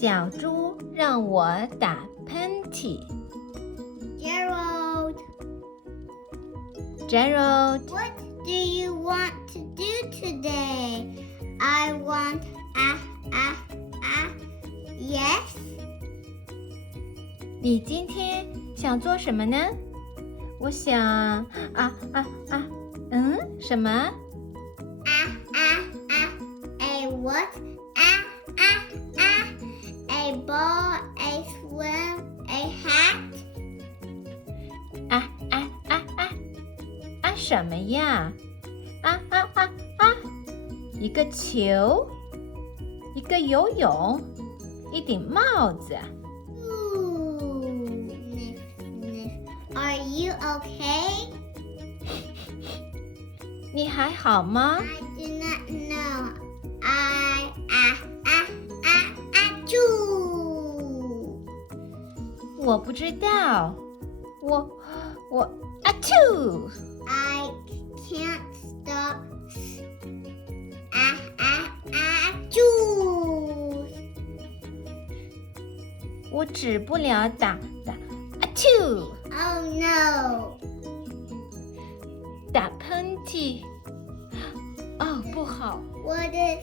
小猪让我打喷嚏。Gerald, What do you want to do today? I want yes? 你今天想做什么呢？我想什么？ A what? A ball, a swim, a hat? 什么呀？一个球，一个游泳，一顶帽子。Ooh, sniff, sniff. Are you okay? 你还好吗？ I do not know. Achoo! 我不知道。我achoo！ I can't stop. Achoo! 我止不了打achoo！ Oh no! 打喷嚏。哦，不好。What if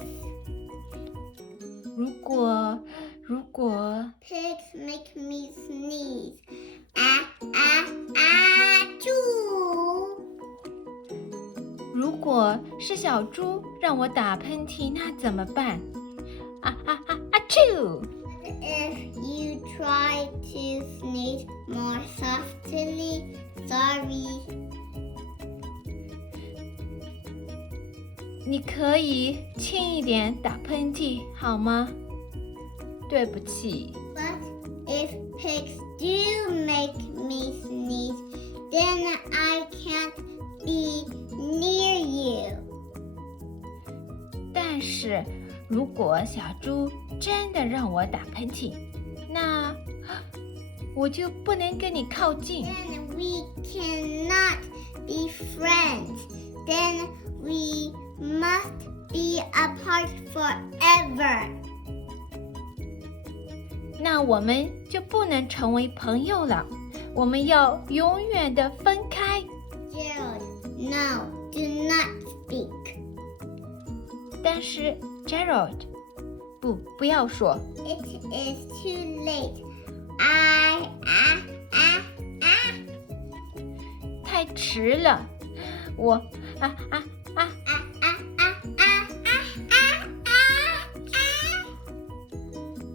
如果 pigs make me sneeze? Achoo! 如果是小猪让我打喷嚏，那怎么办？achoo！ What if you try to sneeze more softly? Sorry. 你可以轻一点打喷嚏好吗？对不起。 But if pigs do make me sneeze, then I can't be near you. 但是如果小猪真的让我打喷嚏，那我就不能跟你靠近。 Then we cannot be friends. Then we must be apart forever. 那我们就不能成为朋友了，我们要永远的分开。 Gerald, no, do not speak. 但是 Gerald， 不要说。 It is too late. 太迟了。我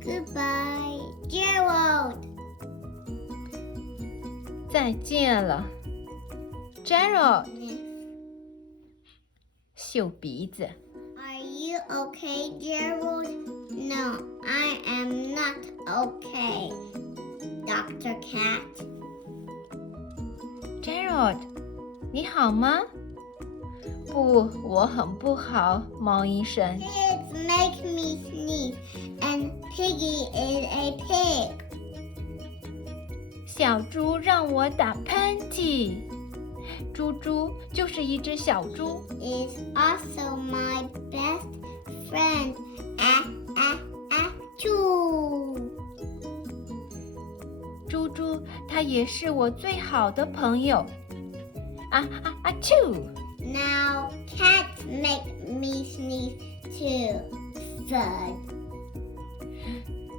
Goodbye, Gerald. 再见了 Gerald， 嗅鼻子。 Are you okay, Gerald? No, I am not okay, Dr. Cat. Gerald， 你好吗？不，我很不好，猫医生。 Pigs make me sneeze, and Piggy is a pig. 小猪让我打喷嚏，猪猪就是一只小猪。 Is also my best friend. Achoo! 猪猪它也是我最好的朋友。achoo！ Now cats make me sneeze too. Thud.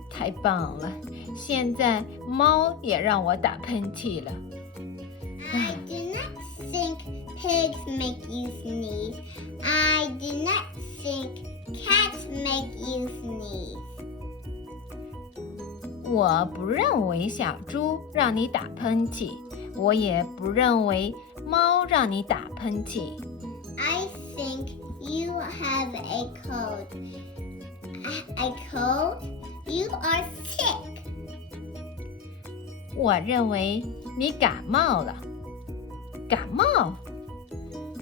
太棒了，现在猫也让我打喷嚏了。 I do not think pigs make you sneeze. I do not think cats make you sneeze. 我不认为小猪让你打喷嚏，我也不认为猫让你打喷嚏。 I think you have a cold. A cold? You are sick. 我认为你感冒了。感冒？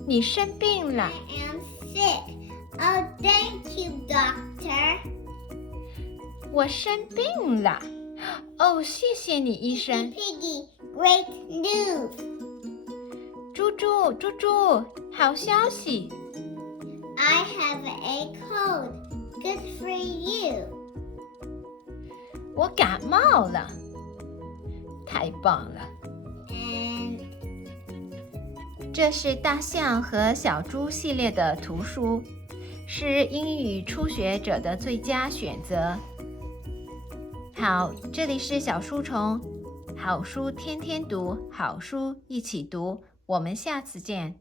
你生病了 I。am sick. Oh, thank you, doctor. 我生病了。哦，谢谢你，医生。 Piggy, great news. 猪猪，好消息！ I have a cold. Good for you. 我感冒了。太棒了！ And 这是大象和小猪系列的图书，是英语初学者的最佳选择。好，这里是小书虫，好书天天读，好书一起读，我们下次见。